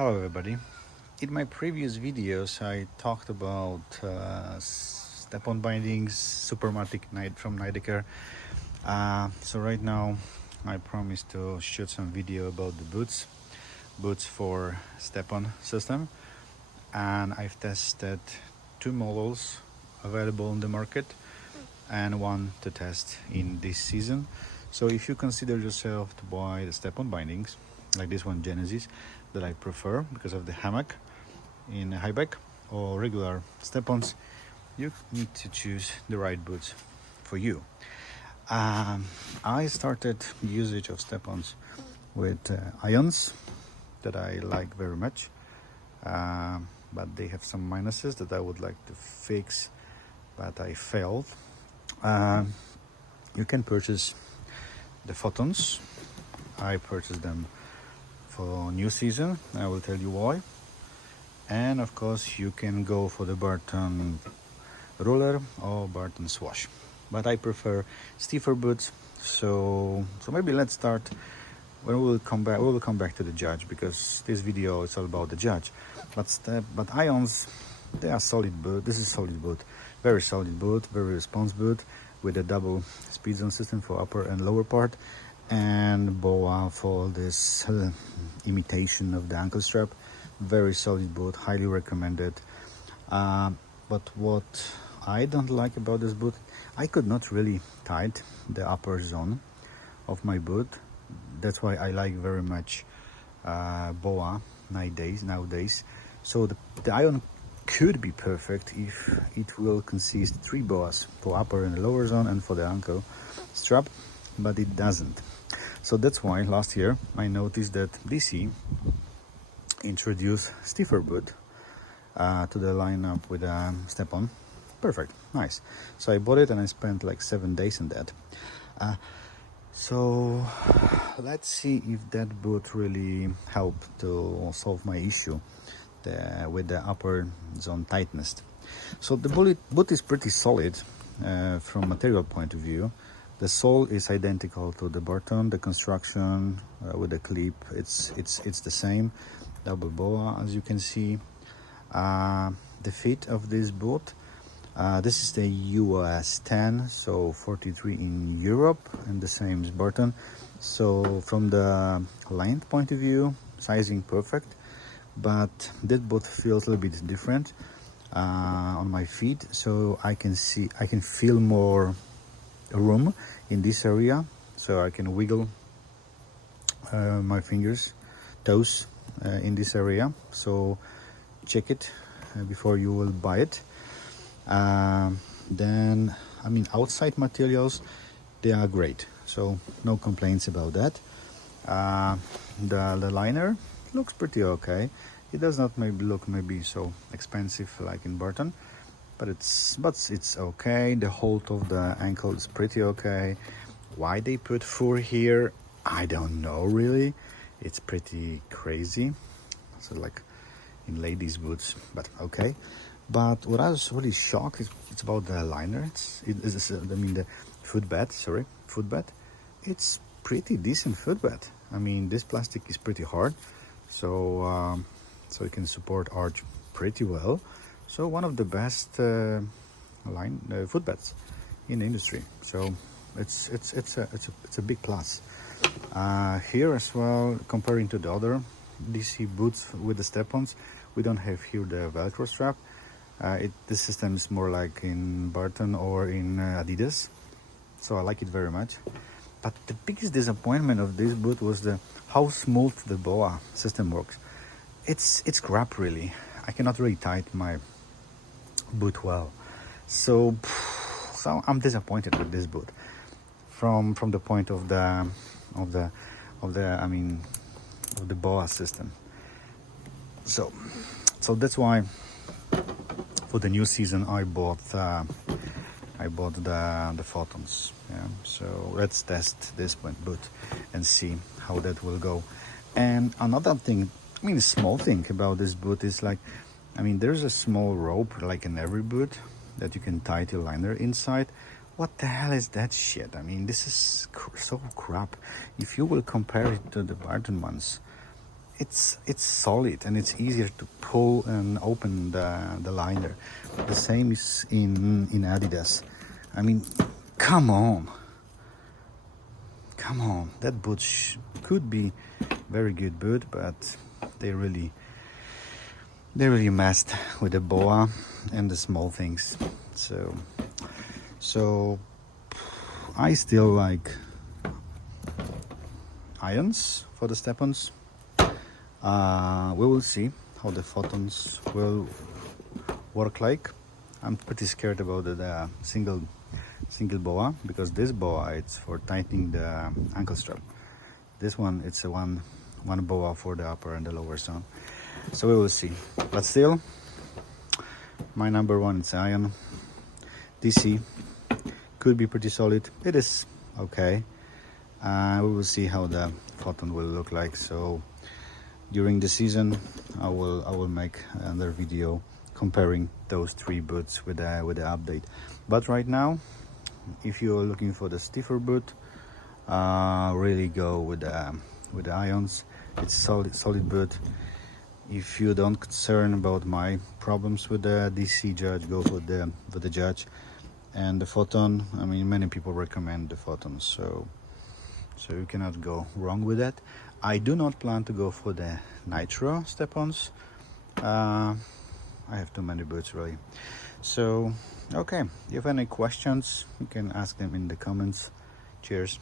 Hello everybody. In my previous videos I talked about step-on bindings, Supermatic from Nidecker. So right now I promise to shoot some video about the boots for step-on system, and I've tested two models available on the market and one to test in this season. So if you consider yourself to buy the step-on bindings like this one Genesis that I prefer because of the hammock in high back, or regular step-ons, you need to choose the right boots for you. I started usage of step-ons with ions that I like very much, but they have some minuses that I would like to fix, but I failed. You can purchase the Photons. I purchased them for new season. I will tell you why. And of course you can go for the Barton ruler or Barton swash, but I prefer stiffer boots. So maybe let's start. When we will come back to the Judge, because this video is all about the Judge. But ions, they are solid boot. This is solid boot, very solid boot, very response boot, with a double speed zone system for upper and lower part, and boa for this imitation of the ankle strap. Very solid boot, highly recommended. But what I don't like about this boot, I could not really tight the upper zone of my boot. That's why I like very much boa nowadays. So the ion could be perfect if it will consist 3 boas for upper and lower zone and for the ankle strap, but it doesn't. So that's why last year I noticed that DC introduced stiffer boot to the lineup with a step-on. Perfect, nice. So I bought it and I spent like 7 days on that. So let's see if that boot really helped to solve my issue with the upper zone tightness. So the boot is pretty solid from material point of view. The sole is identical to the Barton. The construction with the clip, it's the same. Double boa, as you can see. The fit of this boot, this is the US 10, so 43 in Europe, and the same as Barton. So from the length point of view, sizing perfect, but that boot feels a little bit different on my feet. So I can feel more room in this area, so I can wiggle my toes in this area. So check it before you will buy it. Then outside materials, they are great, so no complaints about that. The liner looks pretty okay. It does not look so expensive like in Barton, but it's okay. The hold of the ankle is pretty okay. Why they put fur here, I don't know really. It's pretty crazy. So like in ladies' boots, but okay. But what I was really shocked is it's about the liner. The footbed. It's pretty decent footbed. This plastic is pretty hard, so it can support arch pretty well. So one of the best footbeds in the industry. So it's a big plus. Here as well, comparing to the other DC boots with the step-ons, we don't have here the Velcro strap. This system is more like in Barton or in Adidas, so I like it very much. But the biggest disappointment of this boot was how smooth the boa system works. It's crap really. I cannot really tight my boot well, so I'm disappointed with this boot from the point of the boa system. So that's why for the new season I bought the Photons. Yeah, so let's test this boot and see how that will go. And another thing, a small thing about this boot is there's a small rope like in every boot that you can tie your liner inside. What the hell is that shit? This is so crap. If you will compare it to the Barton ones, it's solid and it's easier to pull and open the liner. The same is in Adidas. I mean, come on, that boot could be very good boot, but they really messed with the boa and the small things. So I still like irons for the StepOns. We will see how the Photons will work like. I'm pretty scared about the single boa, because this boa it's for tightening the ankle strap. This one it's a one boa for the upper and the lower zone. So we will see. But still, my number one is iron. DC could be pretty solid. It is okay. We will see how the Photon will look like. So during the season, I will make another video comparing those three boots with the update. But right now, if you're looking for the stiffer boot, really go with the irons. It's solid boot. If you don't concern about my problems with the DC Judge, go for the Judge. And the Photon, I mean, many people recommend the Photon, so you cannot go wrong with that. I do not plan to go for the Nitro StepOns. I have too many boots really. So okay, if you have any questions, you can ask them in the comments. Cheers.